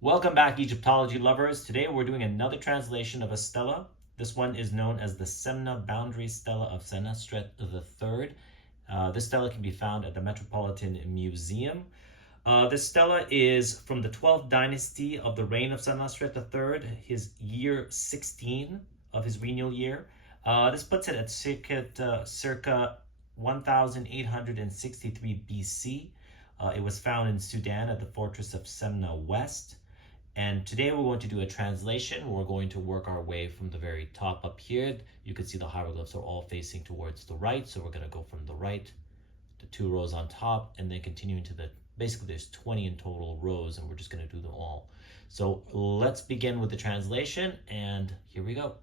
Welcome back, Egyptology lovers. Today we're doing another translation of a stela. This one is known as the Semna Boundary Stela of Senusret III. This stela can be found at the Metropolitan Museum. This stela is from the 12th dynasty of the reign of Senusret III, his year 16 of his regnal year. This puts it at circa 1863 BC. It was found in Sudan at the fortress of Semna West. And today we're going to do a translation. We're going to work our way from the very top up here. You can see the hieroglyphs are all facing towards the right. So we're going to go from the right, the 2 rows on top, and then continuing to the, basically there's 20 in total rows, and we're just going to do them all. So let's begin with the translation, and here we go.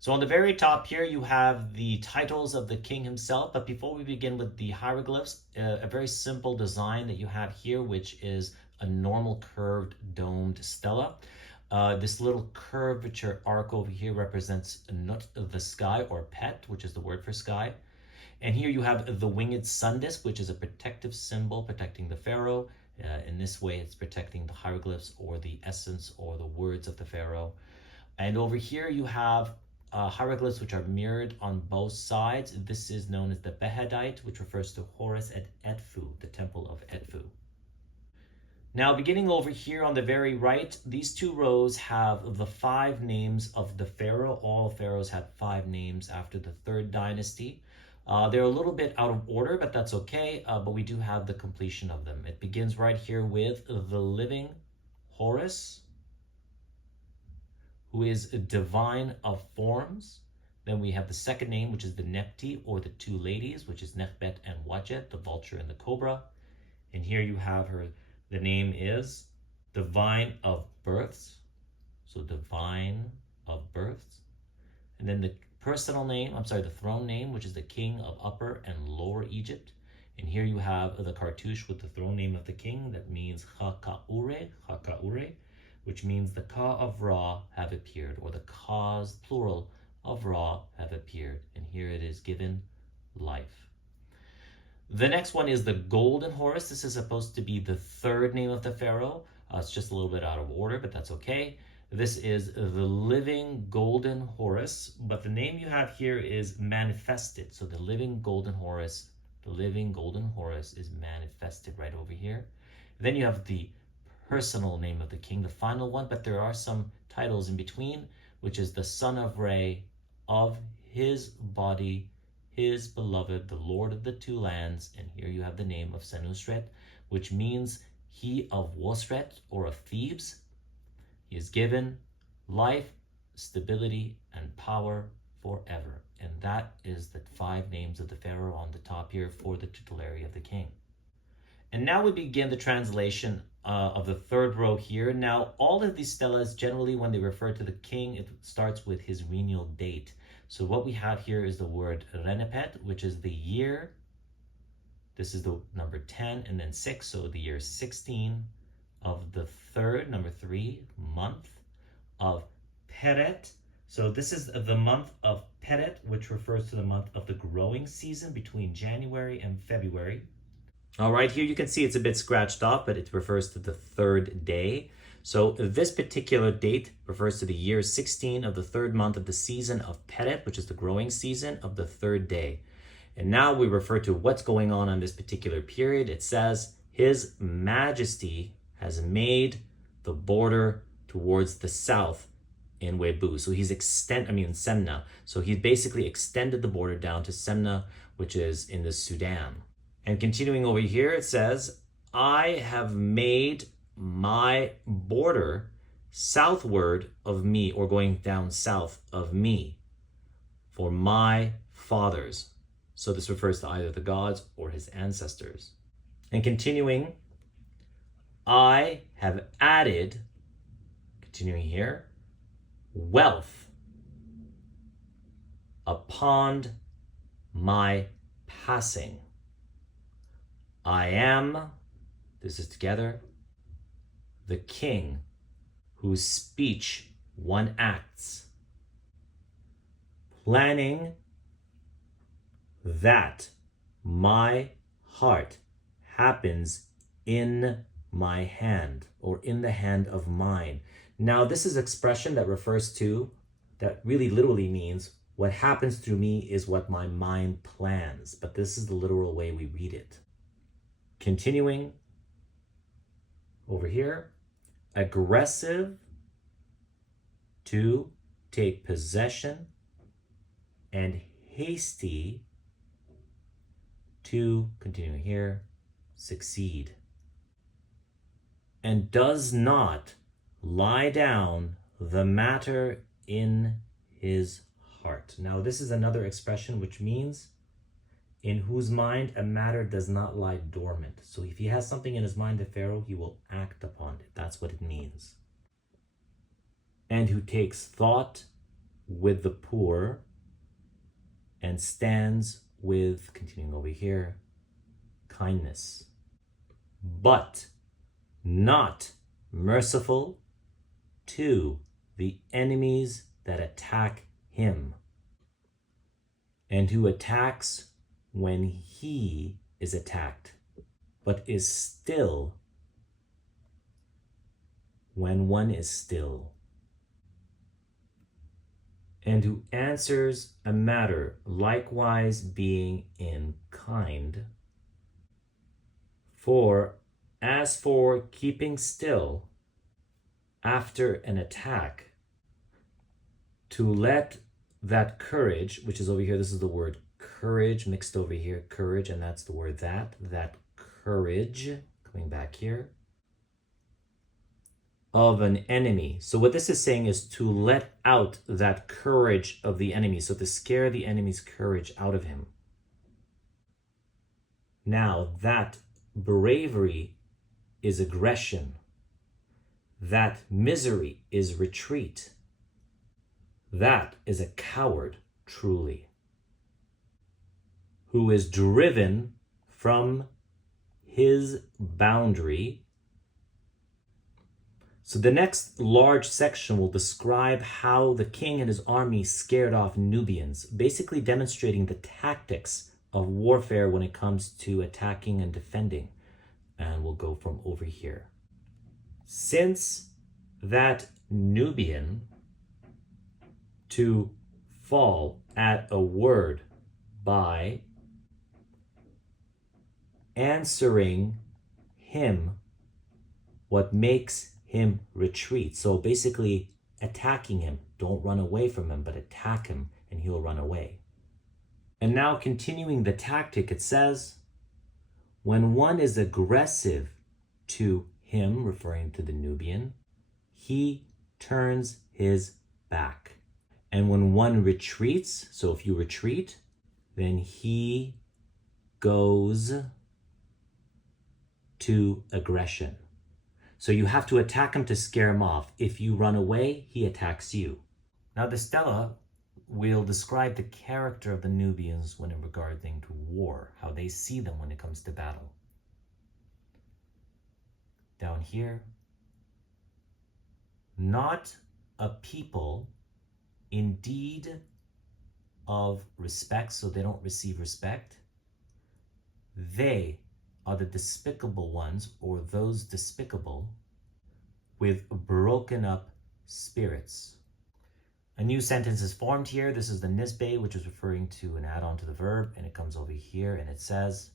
So on the very top here, you have the titles of the king himself. But before we begin with the hieroglyphs, a very simple design that you have here, which is a normal curved domed stela. This little curvature arc over here represents Nut of the sky, or Pet, which is the word for sky. And here you have the winged sun disk, which is a protective symbol protecting the pharaoh. In this way, it's protecting the hieroglyphs or the essence or the words of the pharaoh. And over here you have hieroglyphs which are mirrored on both sides. This is known as the Behedite, which refers to Horus at Edfu, the temple of Edfu. Now, beginning over here on the very right, these 2 rows have the 5 names of the pharaoh. All pharaohs had 5 names after the 3rd dynasty. They're a little bit out of order, but that's okay. But we do have the completion of them. It begins right here with the living Horus, who is divine of forms. Then we have the second name, which is the Nepti, or the 2 ladies, which is Nekhbet and Wajet, the vulture and the cobra. And here you have her. The name is divine of births. So divine of births. And then the personal name, the throne name, which is the king of Upper and Lower Egypt. And here you have the cartouche with the throne name of the king. That means 𝋹�𓋴𝓹��𝓬𝓹𝓬𝓹, which means the Ka of Ra have appeared, or the Kas, plural, of Ra have appeared. And here it is given life. The next one is the golden Horus. This is supposed to be the 3rd name of the pharaoh. It's just a little bit out of order, but that's okay. This is the living golden Horus, but the name you have here is manifested. So the living golden Horus is manifested right over here. Then you have the personal name of the king, the final one, but there are some titles in between, which is the son of Re, of his body, his beloved, the Lord of the 2 lands. And here you have the name of Senusret, which means he of Wosret, or of Thebes. He is given life, stability, and power forever. And that is the 5 names of the pharaoh on the top here for the tutelary of the king. And now we begin the translation of the 3rd row here. Now, all of these stelas, generally when they refer to the king, it starts with his regnal date. So what we have here is the word Renepet, which is the year. This is the number 10 and then 6, so the year 16 of the 3rd, number 3, month of Peret. So this is the month of Peret, which refers to the month of the growing season between January and February. All right, here you can see it's a bit scratched off, but it refers to the 3rd day. So this particular date refers to the year 16 of the 3rd month of the season of Peret, which is the growing season of the 3rd day. And now we refer to what's going on this particular period. It says, His Majesty has made the border towards the south in Webu. So he's Semna. So he basically extended the border down to Semna, which is in the Sudan. And continuing over here, it says, I have made my border southward of me, or going down south of me, for my fathers. So this refers to either the gods or his ancestors. And continuing, I have added, continuing here, wealth upon my passing. I am, this is together, the king whose speech one acts, planning that my heart happens in my hand, or in the hand of mine. Now, this is expression that refers to, that really literally means, what happens through me is what my mind plans. But this is the literal way we read it. Continuing over here, aggressive, to take possession, and hasty, to, continuing here, succeed. And does not lie down the matter in his heart. Now, this is another expression which means in whose mind a matter does not lie dormant. So if he has something in his mind, the Pharaoh, he will act upon it. That's what it means. And who takes thought with the poor and stands with, continuing over here, kindness. But not merciful to the enemies that attack him, and who attacks when he is attacked, but is still when one is still, and who answers a matter, likewise being in kind. For as for keeping still after an attack, to let that courage, which is over here, this is the word courage mixed over here, courage, and that's the word that courage, coming back here, of an enemy. So what this is saying is to let out that courage of the enemy, so to scare the enemy's courage out of him. Now, that bravery is aggression. That misery is retreat. That is a coward, truly, who is driven from his boundary. So the next large section will describe how the king and his army scared off Nubians, basically demonstrating the tactics of warfare when it comes to attacking and defending. And we'll go from over here. Since that Nubian to fall at a word by answering him what makes him retreat. So basically attacking him. Don't run away from him, but attack him and he'll run away. And now continuing the tactic, it says, when one is aggressive to him, referring to the Nubian, he turns his back. And when one retreats, so if you retreat, then he goes to aggression. So you have to attack him to scare him off. If you run away, he attacks you. Now the stela will describe the character of the Nubians when in regarding to war, how they see them when it comes to battle. Down here, not a people indeed of respect, so they don't receive respect. They are the despicable ones, or those despicable, with broken up spirits. A new sentence is formed here. This is the nisbe, which is referring to an add-on to the verb, and it comes over here and it says,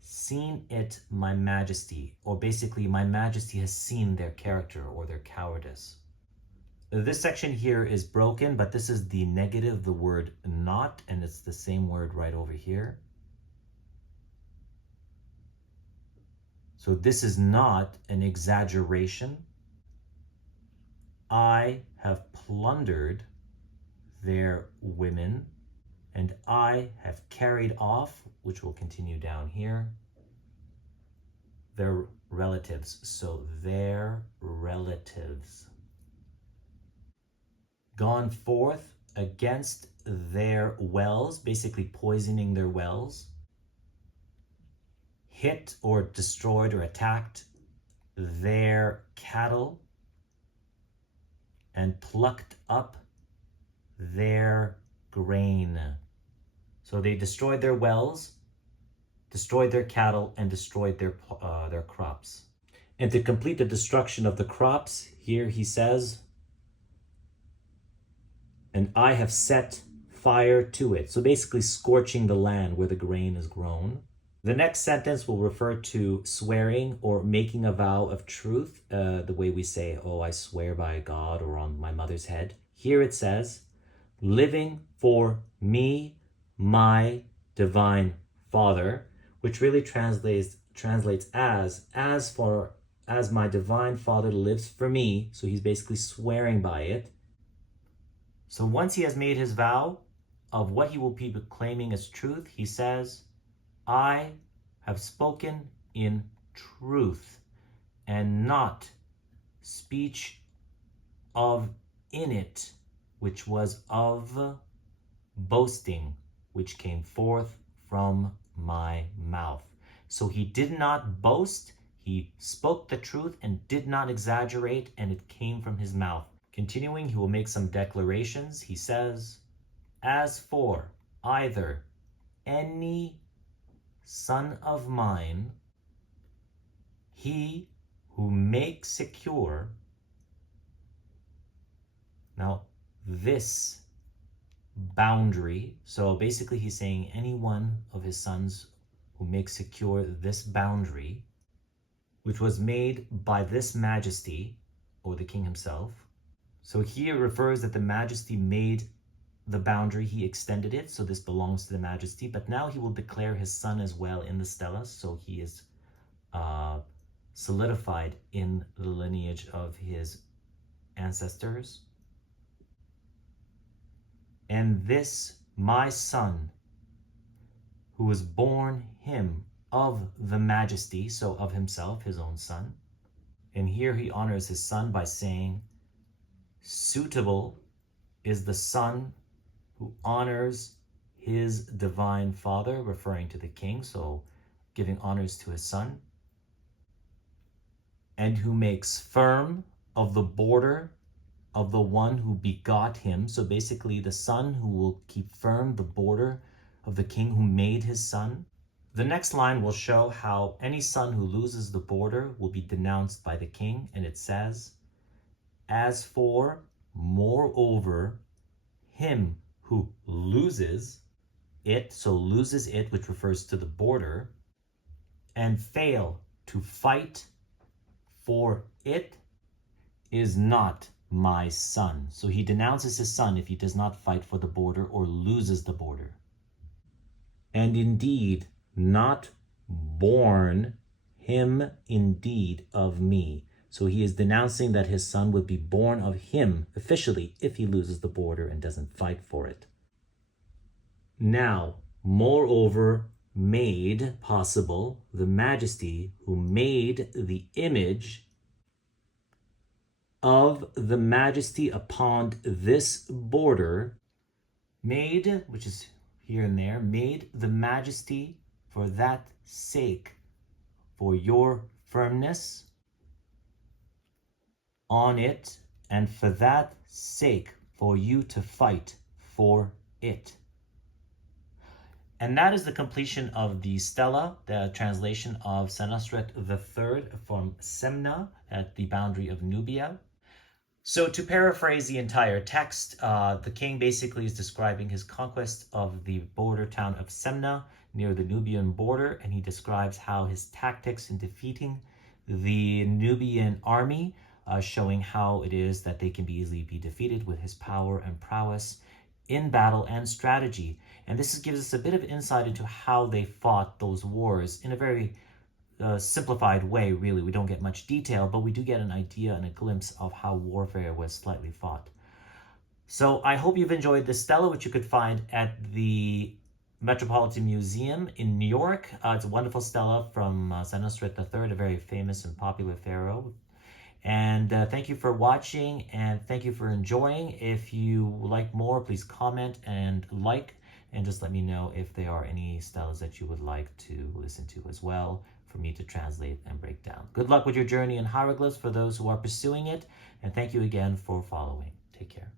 seen it my majesty, or basically my majesty has seen their character or their cowardice. This section here is broken, but this is the negative, the word not, and it's the same word right over here. So this is not an exaggeration. I have plundered their women, and I have carried off, which will continue down here, their relatives. So their relatives. Gone forth against their wells, basically poisoning their wells. Hit or destroyed or attacked their cattle, and plucked up their grain. So they destroyed their wells, destroyed their cattle, and destroyed their crops. And to complete the destruction of the crops, here he says, and I have set fire to it. So basically scorching the land where the grain is grown. The next sentence will refer to swearing or making a vow of truth, the way we say, oh, I swear by God or on my mother's head. Here it says, living for me, my divine father, which really translates as my divine father lives for me. So he's basically swearing by it. So once he has made his vow of what he will be proclaiming as truth, he says, I have spoken in truth and not speech of in it, which was of boasting, which came forth from my mouth. So he did not boast, he spoke the truth and did not exaggerate, and it came from his mouth. Continuing, he will make some declarations. He says, as for either any son of mine, he who makes secure. Now, this boundary, so basically he's saying any one of his sons who makes secure this boundary, which was made by this majesty, or the king himself. So here refers that the majesty made the boundary, he extended it, so this belongs to the majesty, but now he will declare his son as well in the stela, so he is solidified in the lineage of his ancestors. And this my son, who was born him of the majesty, so of himself, his own son. And here he honors his son by saying, suitable is the son who honors his divine father, referring to the king, so giving honors to his son, and who makes firm of the border of the one who begot him. So basically the son who will keep firm the border of the king who made his son. The next line will show how any son who loses the border will be denounced by the king, and it says, as for moreover him who loses it, so loses it, which refers to the border, and fail to fight for it, is not my son. So he denounces his son if he does not fight for the border or loses the border. And indeed, not born him indeed of me. So he is denouncing that his son would be born of him officially if he loses the border and doesn't fight for it. Now, moreover, made possible the majesty who made the image of the majesty upon this border, made, which is here and there, made the majesty for that sake, for your firmness on it, and for that sake, for you to fight for it. And that is the completion of the stela, the translation of Senusret III from Semna at the boundary of Nubia. So to paraphrase the entire text, the king basically is describing his conquest of the border town of Semna near the Nubian border, and he describes how his tactics in defeating the Nubian army, showing how it is that they can easily be defeated with his power and prowess in battle and strategy. And this gives us a bit of insight into how they fought those wars in a very simplified way, really. We don't get much detail, but we do get an idea and a glimpse of how warfare was slightly fought. So I hope you've enjoyed this stela, which you could find at the Metropolitan Museum in New York. It's a wonderful stela from Senusret III, a very famous and popular pharaoh. And thank you for watching, and thank you for enjoying. If you like more, please comment and like, and just let me know if there are any stelas that you would like to listen to as well for me to translate and break down. Good luck with your journey in hieroglyphs for those who are pursuing it, and thank you again for following. Take care.